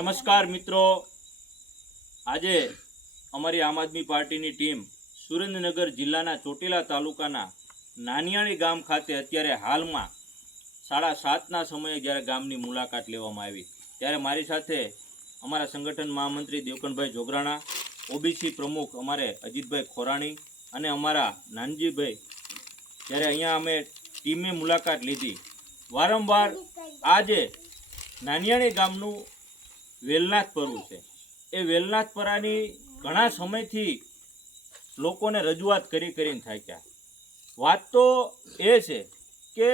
નમસ્કાર મિત્રો, આજે અમારી આમ આદમી પાર્ટીની ટીમ સુરેન્દ્રનગર જિલ્લાના ચોટીલા તાલુકાના નાનિયાણી ગામ ખાતે અત્યારે હાલમાં 7:30ના સમયે જ્યારે ગામની મુલાકાત લેવામાં આવી ત્યારે મારી સાથે અમારા સંગઠન મહામંત્રી દેવકણભાઈ જોગરાણા, ઓબીસી પ્રમુખ અમારે અજીતભાઈ ખોરાણી અને અમારા નાનજીભાઈ, જ્યારે અહીંયા અમે ટીમે મુલાકાત લીધી. વારંવાર આજે નાનિયાણી ગામનું વેલનાથ પરું છે. એ વેલનાથ પરાની ઘણા સમયથી લોકોને રજૂઆત કરીને થાક્યા. વાત તો એ છે કે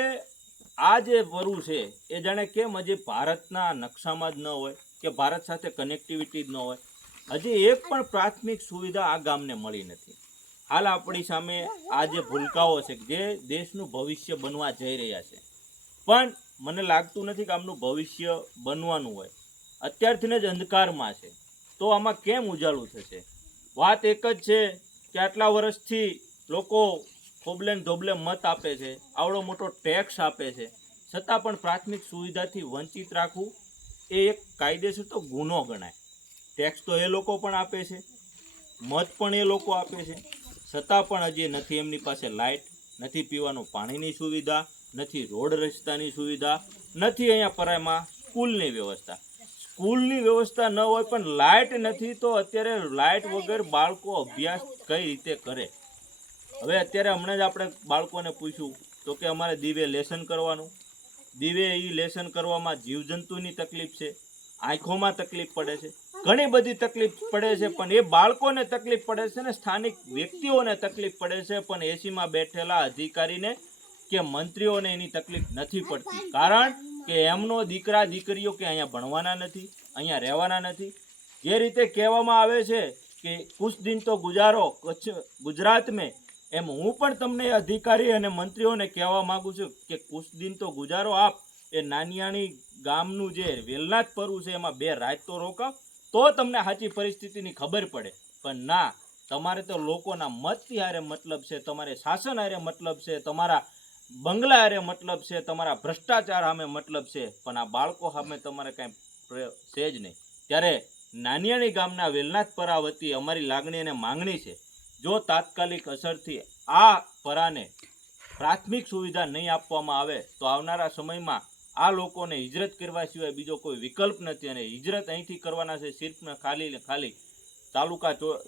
આ જે પરું છે એ જાણે કેમ હજી ભારતના નકશામાં જ ન હોય કે ભારત સાથે કનેક્ટિવિટી જ ન હોય. હજી એક પણ પ્રાથમિક સુવિધા આ ગામને મળી નથી. હાલ આપણી સામે આ જે ભૂલકાઓ છે જે દેશનું ભવિષ્ય બનવા જઈ રહ્યા છે, પણ મને લાગતું નથી કે આમનું ભવિષ્ય બનવાનું હોય. અત્યારથી જ અંધકારમાં છે તો આમાં કેમ ઉજાળું થશે? વાત એક જ છે કે આટલા વર્ષથી લોકો ખોબલેન ધોબલે મત આપે છે, આવડો મોટો ટેક્સ આપે છે, છતાં પણ પ્રાથમિક સુવિધાથી વંચિત રાખવું એ એક કાયદેસર તો ગુનો ગણાય. ટેક્સ તો એ લોકો પણ આપે છે, મત પણ એ લોકો આપે છે, છતાં પણ હજી નથી એમની પાસે લાઇટ, નથી પીવાનું પાણીની સુવિધા, નથી રોડ રસ્તાની સુવિધા, નથી અહીંયા પરાયમાં સ્કૂલની વ્યવસ્થા. સ્કૂલની વ્યવસ્થા ન હોય પણ લાઇટ નથી તો અત્યારે લાઇટ વગર બાળકો અભ્યાસ કઈ રીતે કરે? હવે અત્યારે હમણાં જ આપણે બાળકોને પૂછ્યું તો કે અમારે દીવે લેસન કરવાનું. દીવે એ લેસન કરવામાં જીવજંતુની તકલીફ છે, આંખોમાં તકલીફ પડે છે, ઘણી બધી તકલીફ પડે છે, પણ એ બાળકોને તકલીફ પડે છે ને સ્થાનિક વ્યક્તિઓને તકલીફ પડે છે, પણ એસીમાં બેઠેલા અધિકારીને કે મંત્રીઓને એની તકલીફ નથી પડતી. કારણ કે એમનો દીકરા દીકરીઓ કે અહીંયા ભણવાના નથી, અહીંયા રહેવાના નથી. જે રીતે કહેવામાં આવે છે કે કુછ દિન તો ગુજારો ગુજરાત મેં, એમ હું પણ તમને અધિકારી અને મંત્રીઓને કહેવા માગું છું કે કુછ દિન તો ગુજારો આપ. એ નાનિયાણી ગામનું જે વેલનાથ પરું છે એમાં 2 રાત તો રોકાવ તો તમને સાચી પરિસ્થિતિની ખબર પડે. પણ ના, તમારે તો લોકોના મતથી હારે મતલબ છે, તમારે શાસન હારે મતલબ છે, તમારા બંગલા હારે મતલબ છે, તમારા ભ્રષ્ટાચાર સામે મતલબ છે, પણ આ બાળકો સામે તમારે કાંઈ છે જ નહીં. ત્યારે નાનિયાણી ગામના વેલનાથ પરા વતી અમારી લાગણી અને માંગણી છે, જો તાત્કાલિક અસરથી આ પરાને પ્રાથમિક સુવિધા નહીં આપવામાં આવે તો આવનારા સમયમાં આ લોકોને હિજરત કરવા સિવાય બીજો કોઈ વિકલ્પ નથી. અને હિજરત અહીંથી કરવાના છે સિર્ફ ખાલી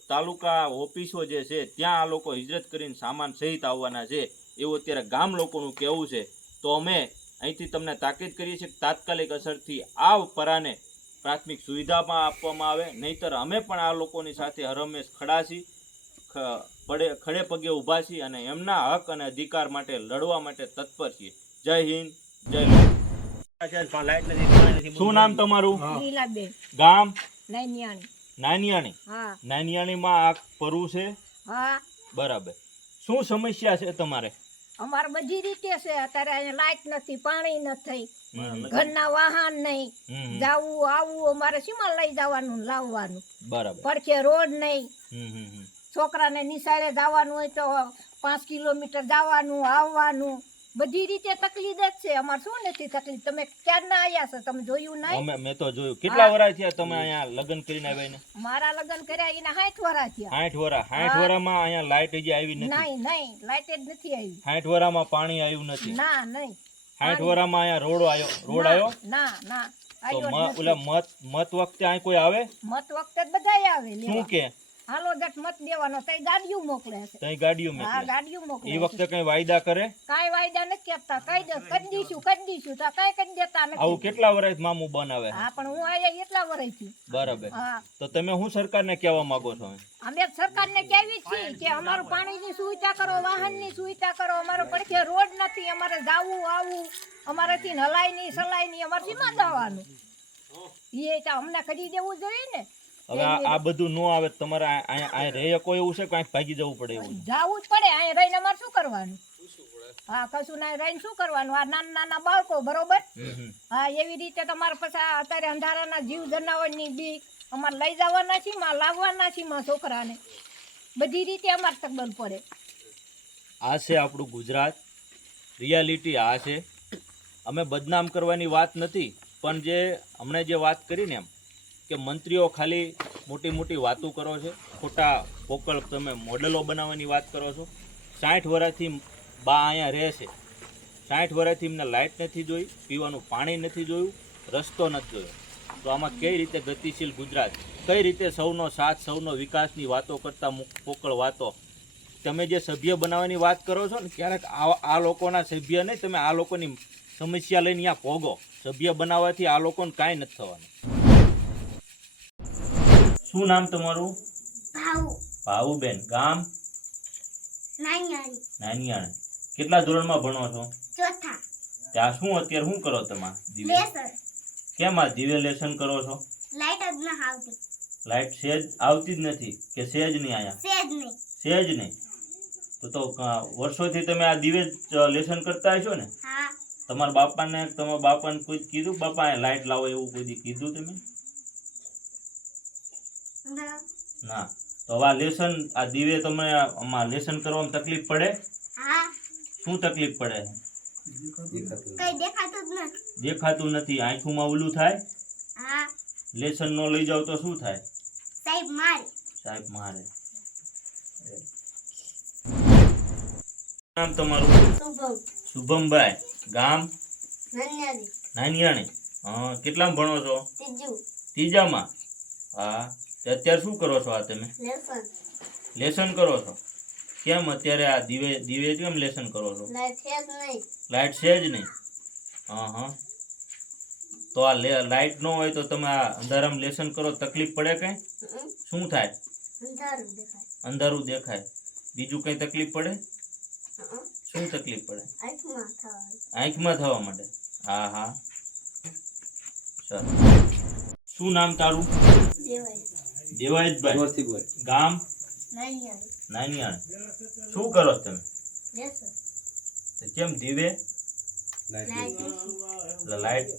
તાલુકા ઓફિસો જે છે ત્યાં આ લોકો હિજરત કરીને સામાન સહિત આવવાના છે એવું અત્યારે ગામ લોકોનું કહેવું છે. તો અમે અહીંથી તમને તાકીદ કરીએ છીએ કે તાત્કાલિક અસરથી આ પરાને પ્રાથમિક સુવિધામાં આપવામાં આવે, નહીંતર અમે પણ આ લોકોની સાથે હરહંમેશ ખડે પગે ઊભા છીએ અને એમના હક અને અધિકાર માટે લડવા માટે તત્પર છીએ. જય હિન્દ, જય ભારત. શું નામ તમારું? ગામ? નાનિયાણી. નાનિયાણીમાં આ પરું છે? બરાબર. શું સમસ્યા છે તમારે? અમારે બધી રીતે છે. અત્યારે અહીંયા લાઈટ નથી, પાણી નથી, ઘરના વાહન નહીં, જાવું આવવું અમારે સીમા લઈ જવાનું લાવવાનું. બરાબર. પડખે રોડ નહીં, છોકરાને નિશાળે જવાનું હોય તો 5 કિલોમીટર જવાનું આવવાનું, બધી રીતે તકલીફ જ છે. અમારે શું નથી તકલીફ? તમે ક્યારના આવ્યા છો? તમે જોયું નહીં? મેં તો જોયું. કેટલા વર્ષ થયા તમે અહીંયા લગ્ન કરીને આવ્યા ને? મારા લગ્ન કર્યા એને 60 વર્ષ થયા. 60 વર્ષ. 60 વર્ષમાં અહીંયા લાઈટ હજી આવી નથી? નહીં, લાઈટ જ નથી આવી. 60 વર્ષમાં પાણી આવ્યું નથી? ના, નહીં. 60 વર્ષમાં અહીંયા રોડ આવ્યો? ના. તો ઓલા મત વખતે અહીં કોઈ આવે? મત વખતે બધા આવે. શું કે હાલો જટ મત દેવાનો? તઈ ગાડીઓ મોકલે છે. તઈ ગાડીઓ મોકલે? હા, ગાડીઓ મોકલે. એ વખતે કઈ વાયદા કરે? કાઈ વાયદા નથી કરતા. કરી દઈશું તો કઈ કરી દેતા નથી. આવું કેટલા વર્ષ મામું બનાવે? હા, પણ હું આયા એટલા વર્ષથી. બરાબર. હા, તો તમે શું સરકારને કહેવા માંગો છો? અમે સરકારને કહેવી છીએ કે અમારું પાણીની સુવિધા કરો, વાહનની સુવિધા કરો. અમારો પડખે રોડ નથી, અમારે જાવું આવવું, અમારાથી હલાય નહીં સલાય નહીં, અમારે શીમાં જવાનું? એ તો અમને કરી દેવું જોઈએ ને. હવે આ બધું નો આવે તમારે અહીં રહે કોઈ એવું છે કે અહીં ભાગી જવું પડે? એવું જવું જ પડે. અહીં રહીને અમારે શું કરવાનું? હા, કશું ના રહીને શું કરવાનું? આ નાના બાળકો બરોબર. હા, એવી રીતે તમારે પછી અત્યારે અંધારાના જીવ જનાવરની બીક અમારે લઈ જવાના છીએ, લાવવાના છીએ છોકરાને. બધી રીતે અમારે તકલીફ પડે. આ છે આપણું ગુજરાત, રિયાલિટી આ છે. અમે બદનામ કરવાની વાત નથી, પણ જે હમણાં જે વાત કરીને એમ કે મંત્રીઓ ખાલી મોટી મોટી વાતો કરો છો, ખોટા પોકળ તમે મોડલો બનાવવાની વાત કરો છો. 60 વર્ષથી બા અહીંયા રહે છે, 60 વર્ષથી એમને લાઇટ નથી જોઈ, પીવાનું પાણી નથી જોયું, રસ્તો નથી જોયો. તો આમાં કઈ રીતે ગતિશીલ ગુજરાત, કઈ રીતે સૌનો સાથ, સૌનો વિકાસની વાતો કરતા પોકળ વાતો. તમે જે સભ્ય બનાવવાની વાત કરો છો ને, ક્યારેક આ લોકોના સભ્ય નહીં, તમે આ લોકોની સમસ્યા લઈને અહીંયા ભોગો. સભ્ય બનાવવાથી આ લોકોને કાંઈ નથી થવાનું. શું નામ તમારું? ભાવુબેન. ગામ? નાનિયાણી. કેટલા ધોરણમાં ભણો છો? ચોથા. ત્યાં શું અત્યારે શું કરો તમે? કેમ આ દિવે લેસન કરો છો? લાઈટ જ ન આવતી. લાઈટ સેજ આવતી જ નથી કે સેજ નહીં આયા? સેજ નહીં. તો વર્ષોથી તમે આ દિવે લેસન કરતા હશો ને? હા. તમારા બાપાને કોઈ કીધું બાપા અહીંયા લાઈટ લાવો એવું કોઈ કીધું તમે? ના. તો હવે આ લેસન આ દિવે તમે આમાં લેસન કરવામાં તકલીફ પડે? હા. શું તકલીફ પડે? કઈ દેખાતું જ નથી. દેખાતું નથી, આંખોમાં ઓલું થાય? હા. લેસન નો લઈ જાવ તો શું થાય? સાહેબ મારે. સાહેબ મારે. નામ તમારું? શુભમ. શુભમભાઈ. ગામ? નાનિયાણી. નાનિયાણી. હા. કેટલામાં ભણો છો? ત્રીજું. ત્રીજામાં? હા. તો અત્યારે શું કરો છો આ તમે? લેસન. લેસન કરો છો? કેમ અત્યારે આ દિવે કેમ લેસન કરો છો? લાઈટ છે જ નહીં. લાઈટ છે જ નહીં? હા. તો આ લાઈટ ન હોય તો તમે આ અંધારામાં લેસન કરો તકલીફ પડે કઈ? શું થાય? અંધારું દેખાય. અંધારું દેખાય. બીજું કઈ તકલીફ પડે? શું તકલીફ પડે? આંખમાં થવા. આંખમાં થવા માંડે. હા. સરસ. શું નામ તારું? દેવાય. દેવાયતભાઈ. ગામ? નાનિયાણી. નાનિયાણી. શું કરો તમે? લેસન. તો કેમ દિવે લાઈટ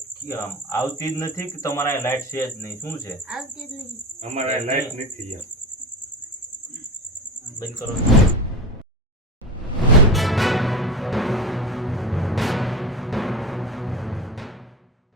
આવતી જ નથી કે તમારા લાઈટ છે જ નહીં? શું છે? આવતી જ નહીં. અમારે લાઈટ નથી. બંધ કરો.